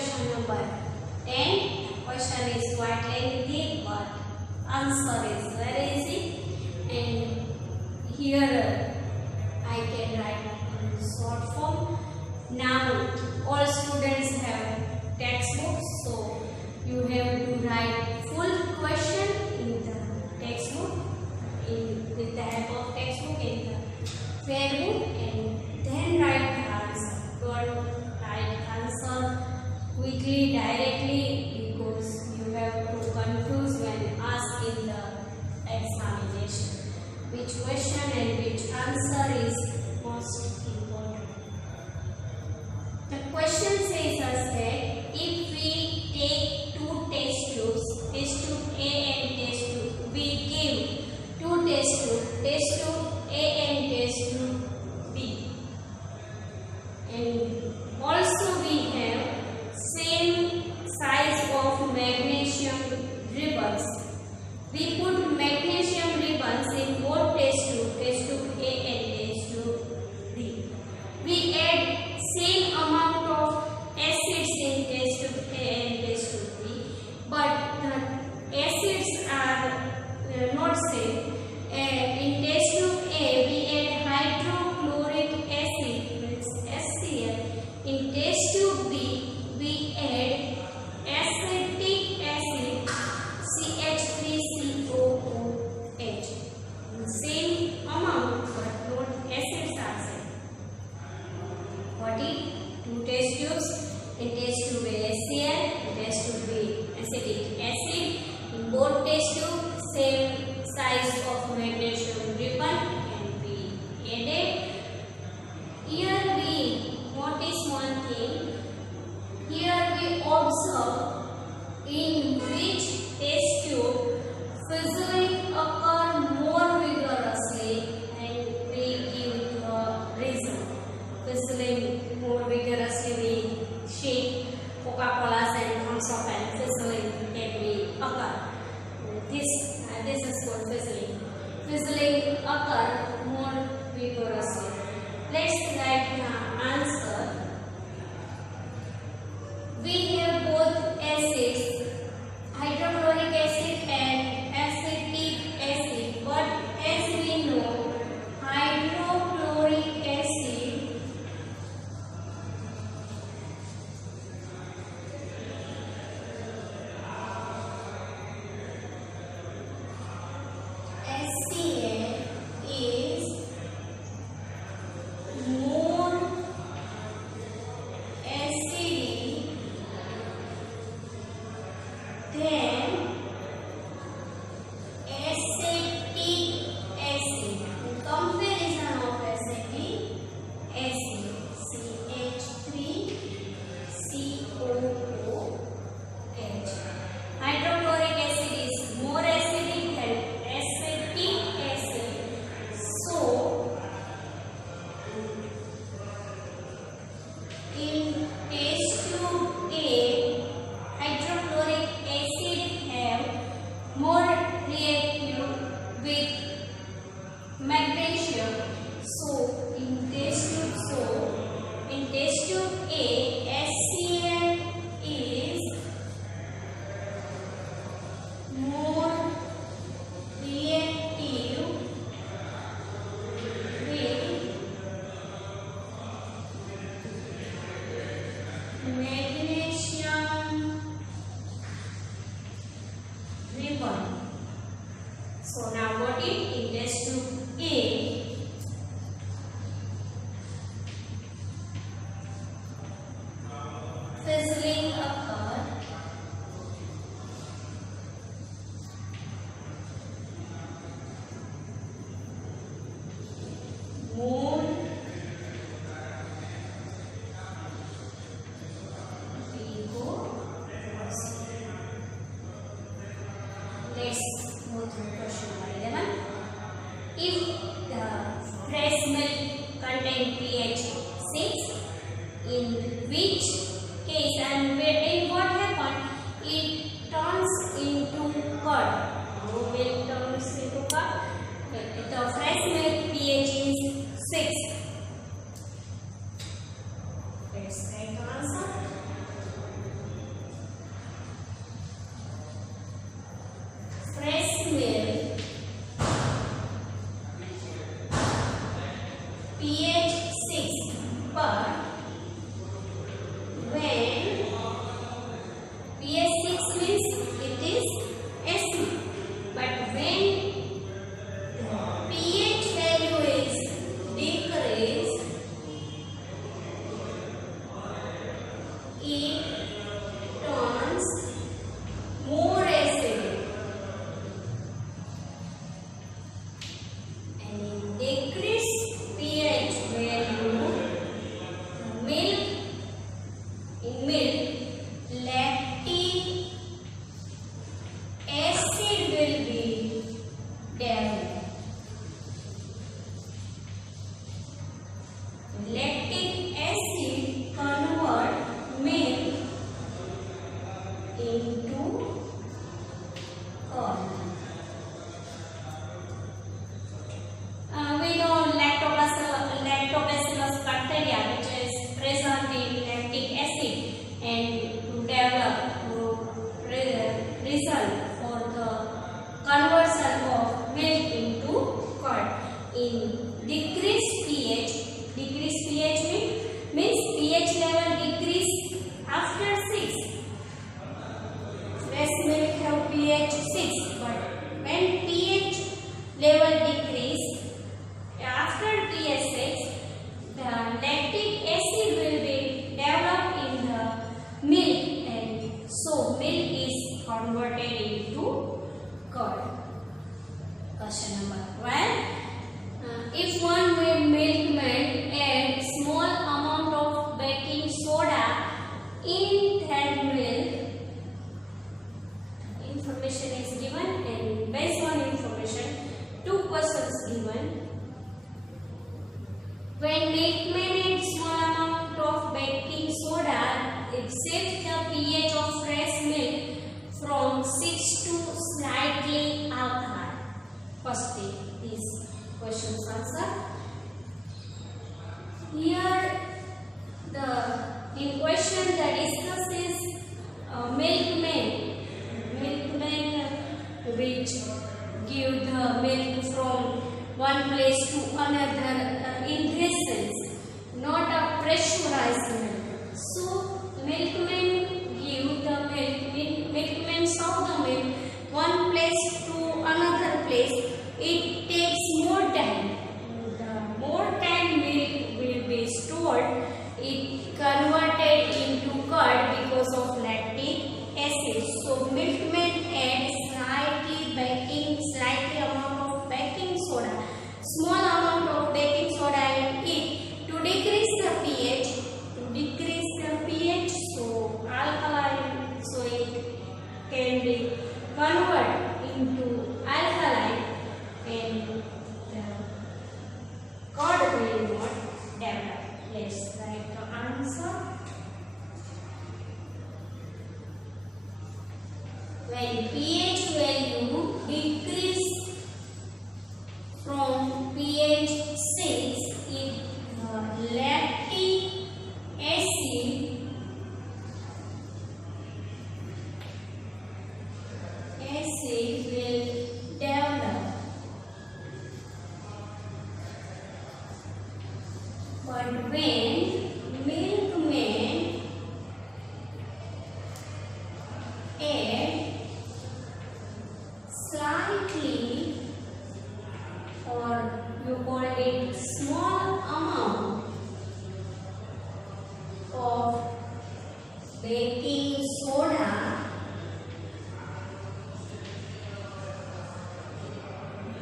question number 10. Question is quite lengthy, but answer is very easy. And here I can write in short form. Now all students have textbooks, so you have to write full question in the textbook, with the help of textbook in the fair book, and then write the answer. Don't write answer quickly, directly, because you have to confuse when asked in the examination which question and which answer is most important. The question says us that if we take two test tubes, test tube A and test tube, we give two test tube A and test tube B, and also we have same size of magnesium ribbons. We put magnesium ribbons in both test tube A and test tube B. We add same amount of acids in test tube A and test tube B, but the acids are not same. In test tube A, we add hydrochloric acid, means HCl. In test tube B, we add acetic acid, CH3COOH. Same amount, but not acids are same. What is two test tubes? In test tube A, HCl, in test tube B, acetic acid. In both test tube, same size of magnesium ribbon can be added. Here we notice one thing. Here we observe in which test tube fizzling occur more vigorously, and we give the reason. Fizzling more vigorously, we shake Coca-Cola and thumbs up, and fizzling can be occur. This is called fizzling. Fizzling occur more vigorously. Let's write the answer. We have both acids, hydrochloric acid and acetic acid, but as we know, hydrochloric acid HCl is more acidic than acetic acid. In comparison of acetic acid, CH3COOH. Hydrochloric acid is more acidic than acetic acid. So, in test tube A, hydrochloric acid have more reactive with magnesium. So in test tube A, HCl is more reactive with magnesium ribbon. So now what is in test tube A? Fizzling occur more vigorously. Let's go through question number 11. If the fresh milk contains pH 6, in which case and in what happened, it turns into curd. How milk turns into curd? The fresh milk pH is 6. Let's write the answer. lactic acid convert milk into curd. We know lactobacillus bacteria, which is present in lactic acid, and to develop result for the conversion of milk into curd in decreased pH. Decreased pH means pH level decrease after 6. Breast milk have pH 6, but when pH level decrease after pH 6, the lactic acid will be developed in the milk, and so milk is converted into curd. Question number 12. If one milkman add small amount of baking soda in that milk, information is given, and based on information, 2 questions given. When milkman add small amount of baking soda, it shifts the pH of fresh milk from 6 to slightly alkaline. First thing, these questions answer. Here, in question the discuss is milkman which give the milk from one place to another in distance, not a pressurized milk. So milkman give the milkman saw the milk one place to another place. It takes more time. The more time milk will be stored, it converted into curd because of lactic acid. So milkman adds slightly amount of baking soda, small amount of baking soda in it to decrease the pH. So alkaline, so it can be converted into alkaline, and the curd will not develop. Let's write the answer. When pH value decrease from pH 6, if lactic acid will develop. But when milkman add slightly, or you call it small amount of baking soda,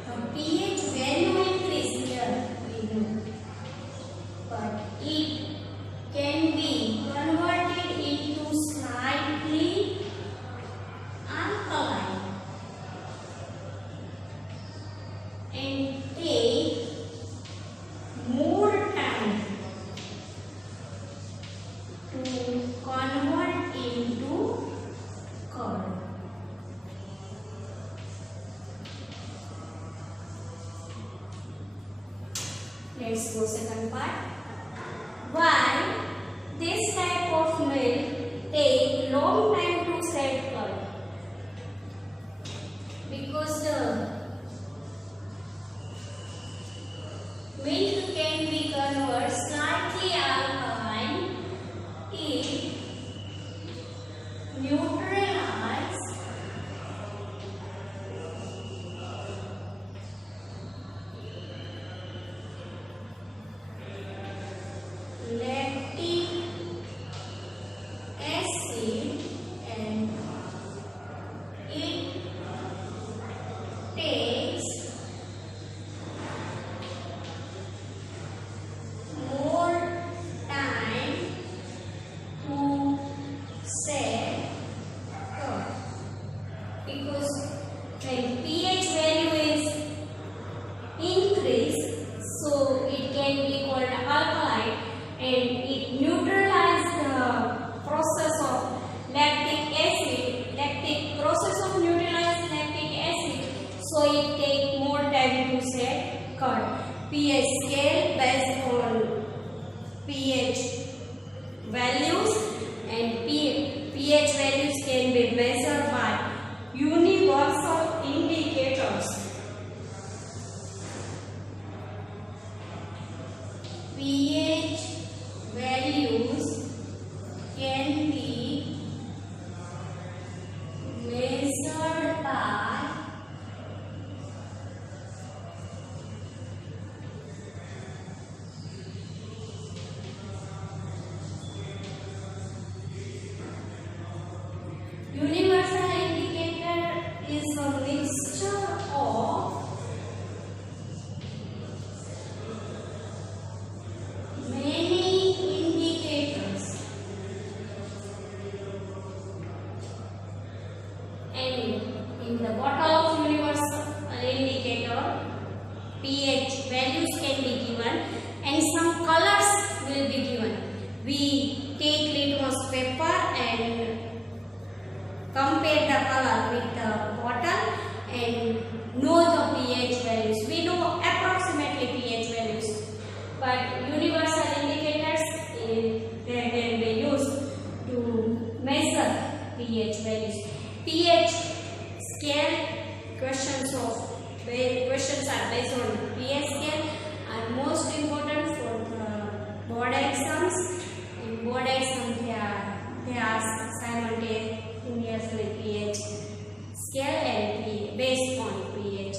the pH value increase here, we know, but it can be converted into slightly alkaline and take more time to convert into curd. Let's go second part. Why this type of milk take long time to set curd? Because the milk can be converted slightly alkaline if neutralize lactic acid, and it takes more time to set curd, because when pH value is increased, so it can be called alkaline, and it neutralizes the process of lactic acid. Process of neutralize lactic acid, so it take more time to set curd. pH scale based on pH values, and pH values can be measured by universal indicators. pH values can be measured by universal indicator is a mixture of many indicators, and in the bottle of universal indicator pH values can be given and some colors will be given. We take litmus paper and compare the color with the bottle and know the pH values. We know approximately pH values, but universal indicators they can be used to measure pH values. pH scale questions are based on pH scale are most important for the board exams. In board exam they are simultaneously pH scale and based on pH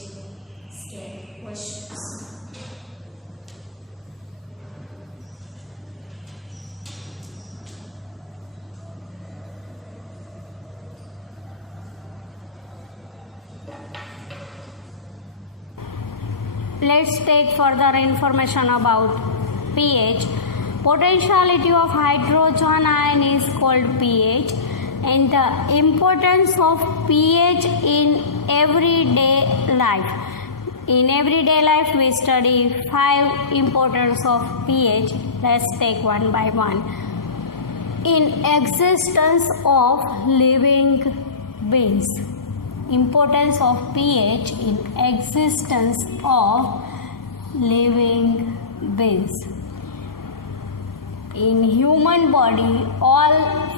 scale questions. Let's take further information about pH. Potentiality of hydrogen ion is called pH, and the importance of pH in everyday life. In everyday life we study 5 importance of pH. Let's take one by one. In existence of living beings. Importance of pH in existence of living beings. In human body, all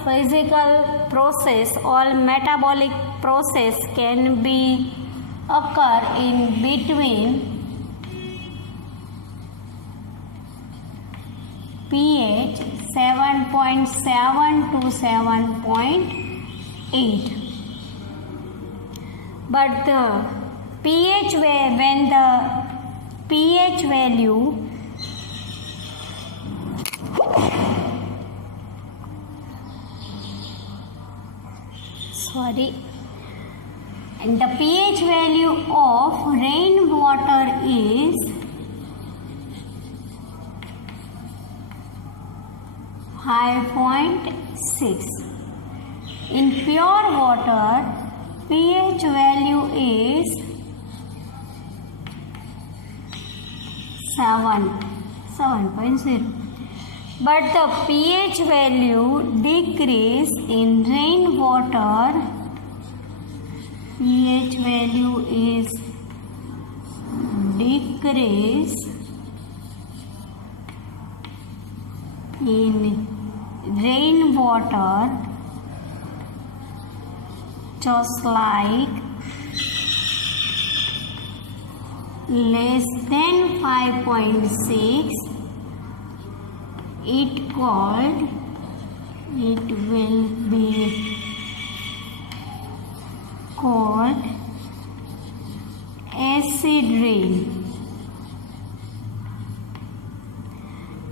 physical process, all metabolic process can be occur in between pH 7.7 to 7.8. But the pH when the pH value and the pH value of rainwater is 5.6. In pure water pH value is 7.0. But the pH value decrease in rainwater. pH value is decrease in rainwater just like less than 5.6. It will be called acid rain,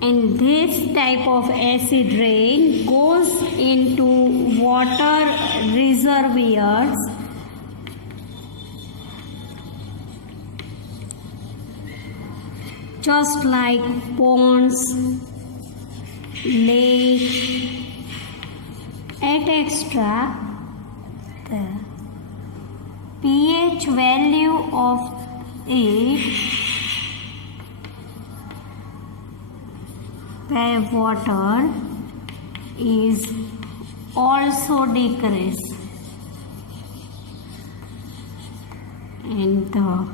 and this type of acid rain goes into water reservoirs just like ponds, lakes, etc. The pH value of it water is also decrease, and the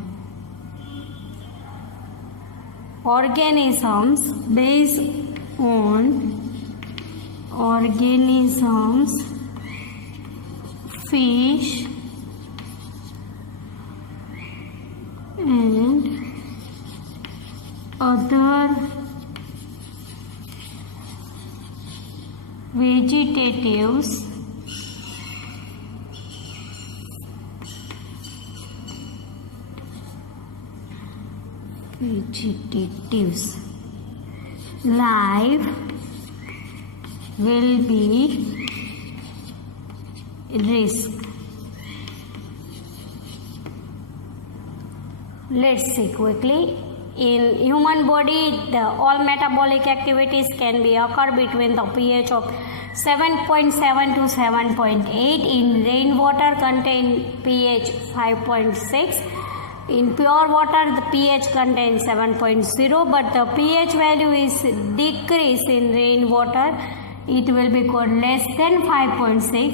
organisms based on organisms, fish and other vegetatives life will be risk. Let's see quickly. In human body, all metabolic activities can be occur between the pH of 7.7 to 7.8. In rainwater contain pH 5.6. In pure water, the pH contains 7.0, but the pH value is decreased in rainwater. It will be called less than 5.6.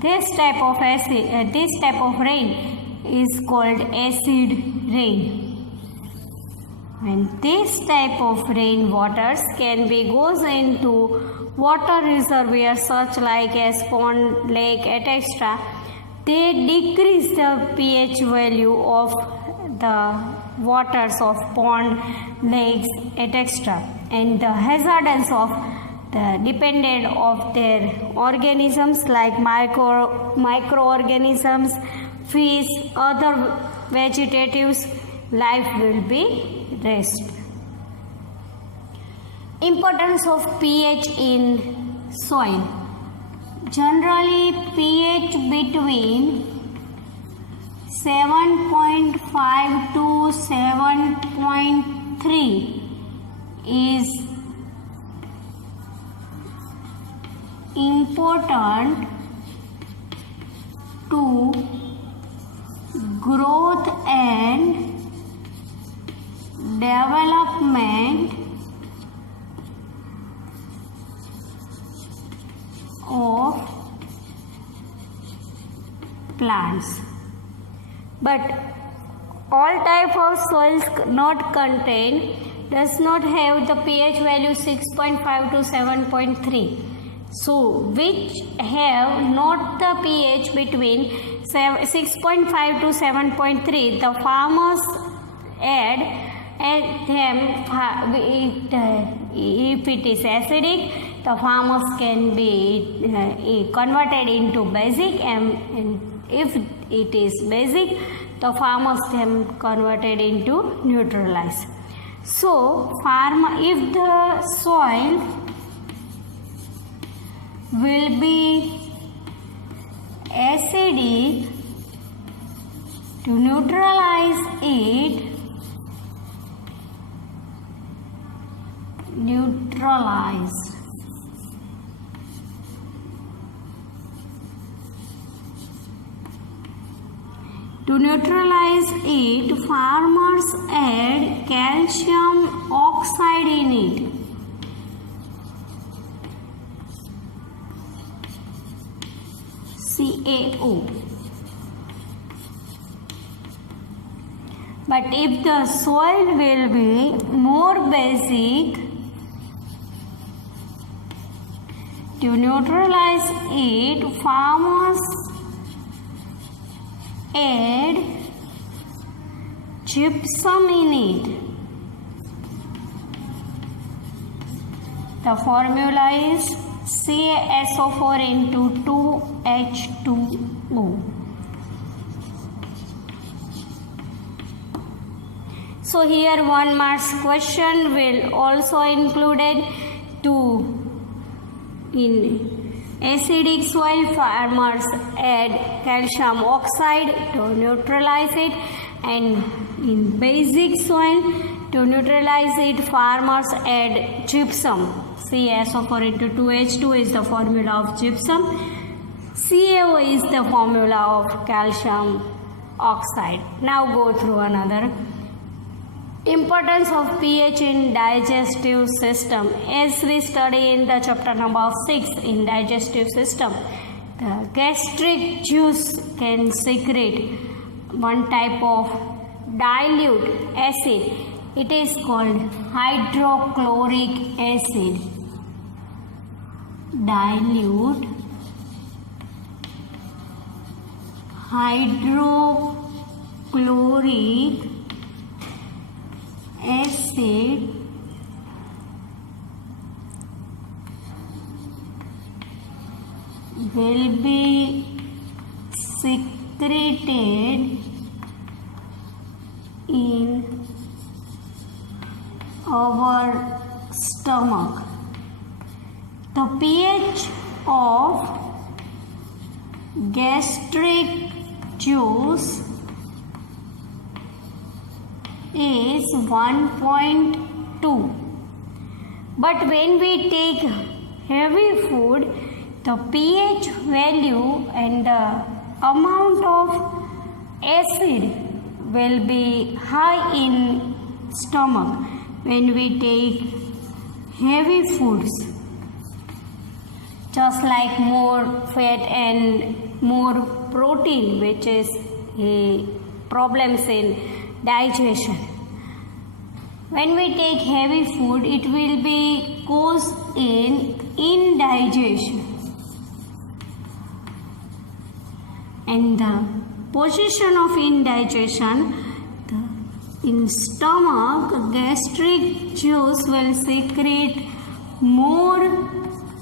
This type of acid, this type of rain is called acid rain. And this type of rain waters can be goes into water reservoirs such like as pond, lake, etc. They decrease the pH value of the waters of pond, lakes, etc. And the hazardance of the dependent of their organisms like microorganisms, fish, other vegetatives, life will be rest. Importance of pH in soil. Generally, pH between 7.5 to 7.3 is important to growth and development of plants. But all type of soils not contain does not have the pH value 6.5 to 7.3. So which have not the pH between 6.5 to 7.3, the farmers add them. If it is acidic, the farmers can be converted into basic, and if it is basic, the farmers can converted into neutralized. So if the soil will be acidic, to neutralize it, farmers add calcium oxide in it. CaO. But if the soil will be more basic, to neutralize it, farmers add gypsum in it. The formula is CaSO4 into 2H2O. So here 1 marks question will also included to in acidic soil, farmers add calcium oxide to neutralize it, and in basic soil, to neutralize it, farmers add gypsum. CaSO4 into 2H2 is the formula of gypsum. CaO is the formula of calcium oxide. Now go through another. Importance of pH in digestive system. As we study in the chapter number 6 in digestive system, the gastric juice can secrete one type of dilute acid. It is called hydrochloric acid. Dilute hydrochloric acid will be secreted in our stomach. The pH of gastric juice is 1.2, but when we take heavy food, the pH value and the amount of acid will be high in stomach when we take heavy foods, just like more fat and more protein, which is problems in digestion. When we take heavy food, it will be cause in indigestion, and the position of indigestion, in stomach, gastric juice will secrete more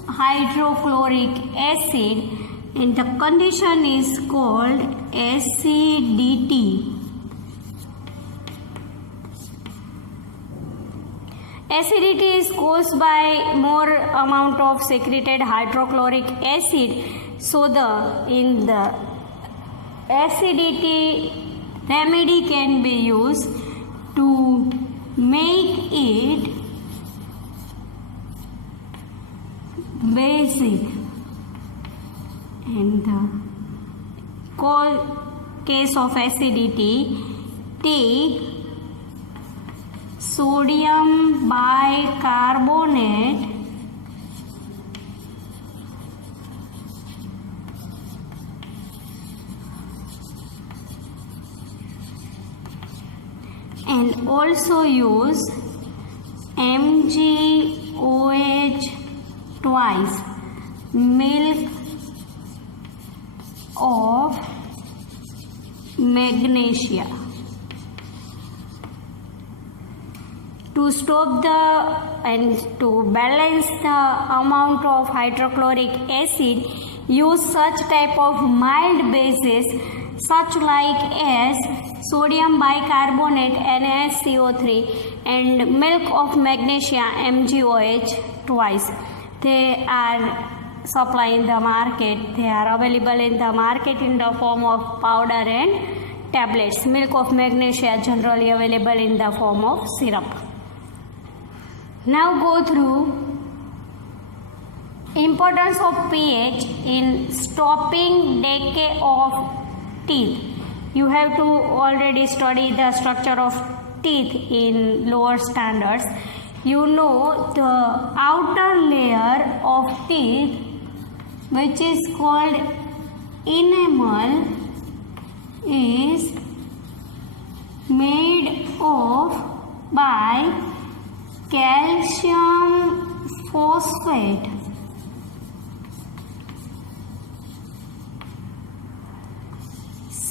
hydrochloric acid, and the condition is called acidity. Acidity is caused by more amount of secreted hydrochloric acid. So in the acidity remedy can be used to make it basic. In the case of acidity, take sodium bicarbonate and also use MgOH twice, milk of magnesia. To stop and to balance the amount of hydrochloric acid, use such type of mild bases such like as sodium bicarbonate NaCO3 and milk of magnesia MgOH twice. They are supplied in the market. They are available in the market in the form of powder and tablets. Milk of magnesia generally available in the form of syrup. Now go through importance of pH in stopping decay of teeth. You have to already study the structure of teeth in lower standards. You know the outer layer of teeth, which is called enamel, is made of by calcium phosphate.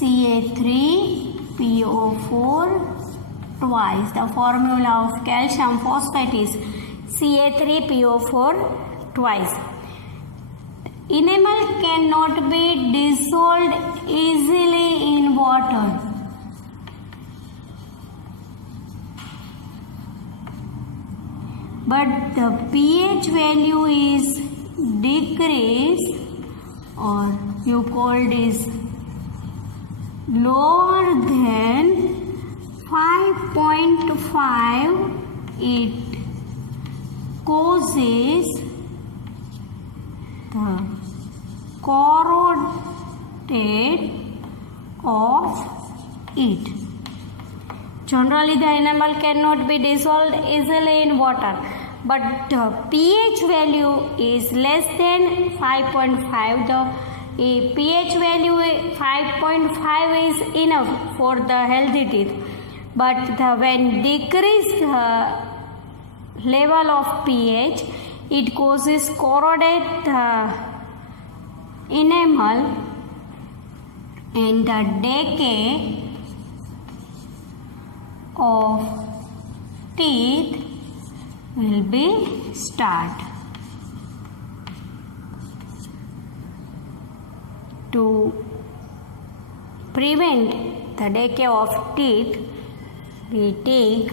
Ca3PO4 twice. The formula of calcium phosphate is Ca3PO4 twice. Enamel cannot be dissolved easily in water. But the pH value is decreased, or you called is lower than 5.5. It causes the corroded of it. Generally, the enamel cannot be dissolved easily in water, but the pH value is less than 5.5. The pH value 5.5 is enough for the healthy teeth, but when decreased level of pH, it causes corroded enamel and the decay of teeth will be start. To prevent the decay of teeth, we take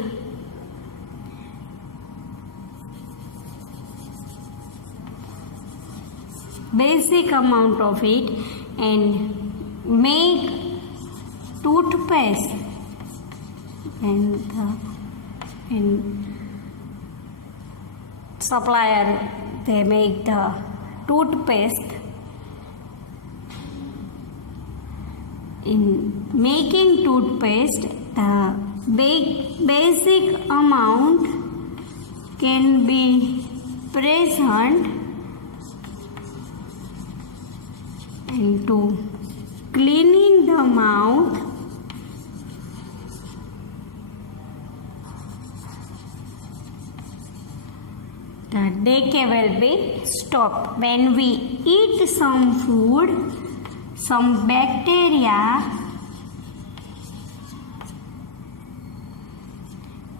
basic amount of it and make toothpaste and supplier they make the toothpaste. In making toothpaste, the basic amount can be present into cleaning the mouth. The decay will be stopped. When we eat some food, some bacteria,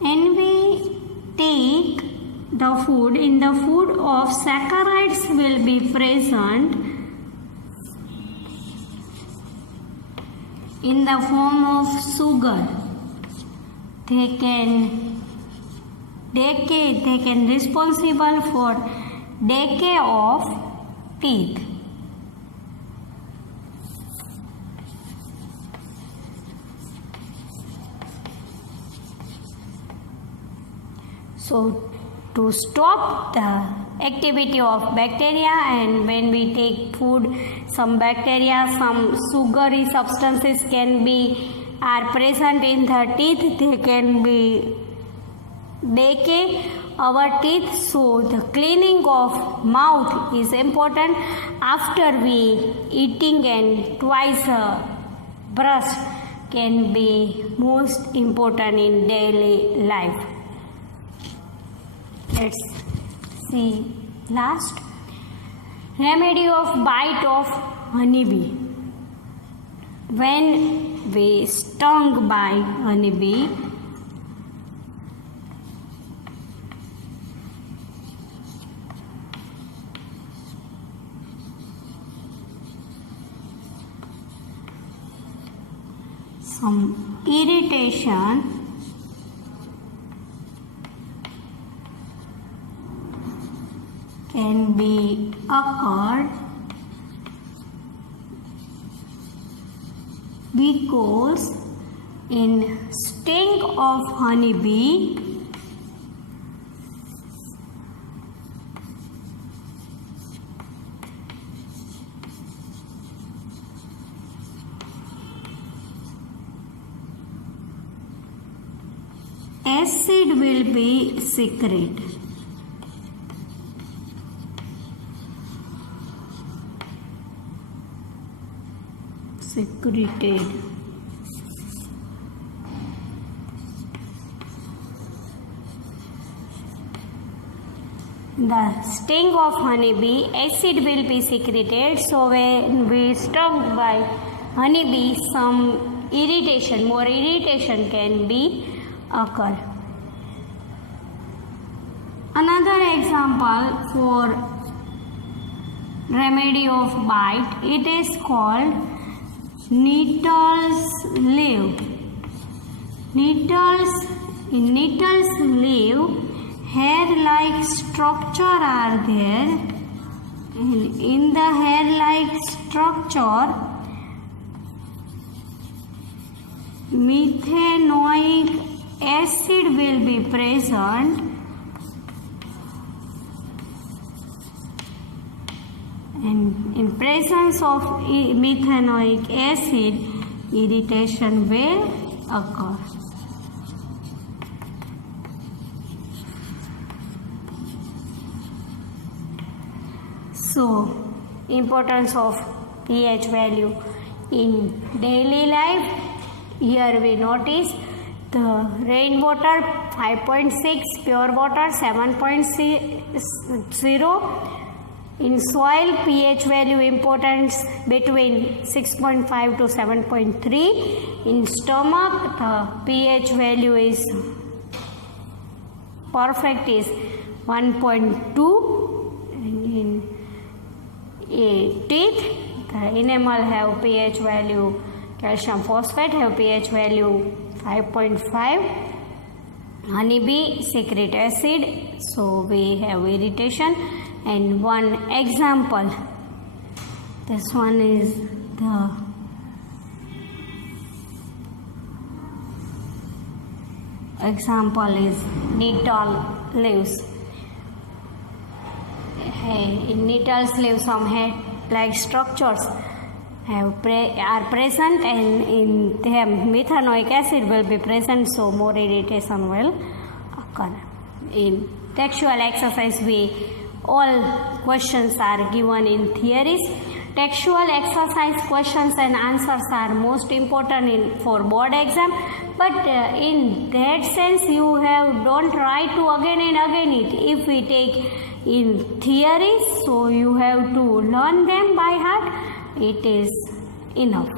and we take the food, in the food of saccharides will be present in the form of sugar. They can decay, they can responsible for decay of teeth. So to stop the activity of bacteria, and when we take food, some bacteria, some sugary substances are present in the teeth, they can be decay our teeth. So the cleaning of mouth is important after we eating, and twice brush can be most important in daily life. Let's see last. Remedy of bite of honeybee. When we stung by honeybee, some irritation can be occurred because in sting of honeybee acid will be secreted. The sting of honeybee, acid will be secreted. So when we stung by honeybee, some irritation, more irritation can be occur. Another example for remedy of bite, it is called nettle's leaf. In nettle's leaf, hair-like structure are there, and in the hair-like structure, methanoic acid will be present, and in presence of methanoic acid, irritation will occur. So, importance of pH value in daily life. Here we notice the rainwater 5.6, pure water 7.0. In soil, pH value importance between 6.5 to 7.3. In stomach, the pH value is perfect is 1.2. In teeth, the enamel have pH value, calcium phosphate have pH value 5.5. Honeybee secrete acid, so we have irritation. And one example, this one is the example is nettle leaves. In nettles leaves some head-like structures are present, and in them methanoic acid will be present, so more irritation will occur. In textual exercise, all questions are given in theories. Textual exercise questions and answers are most important for board exam, but in that sense you don't write to again and again it. If we take in theories, so you have to learn them by heart, it is enough.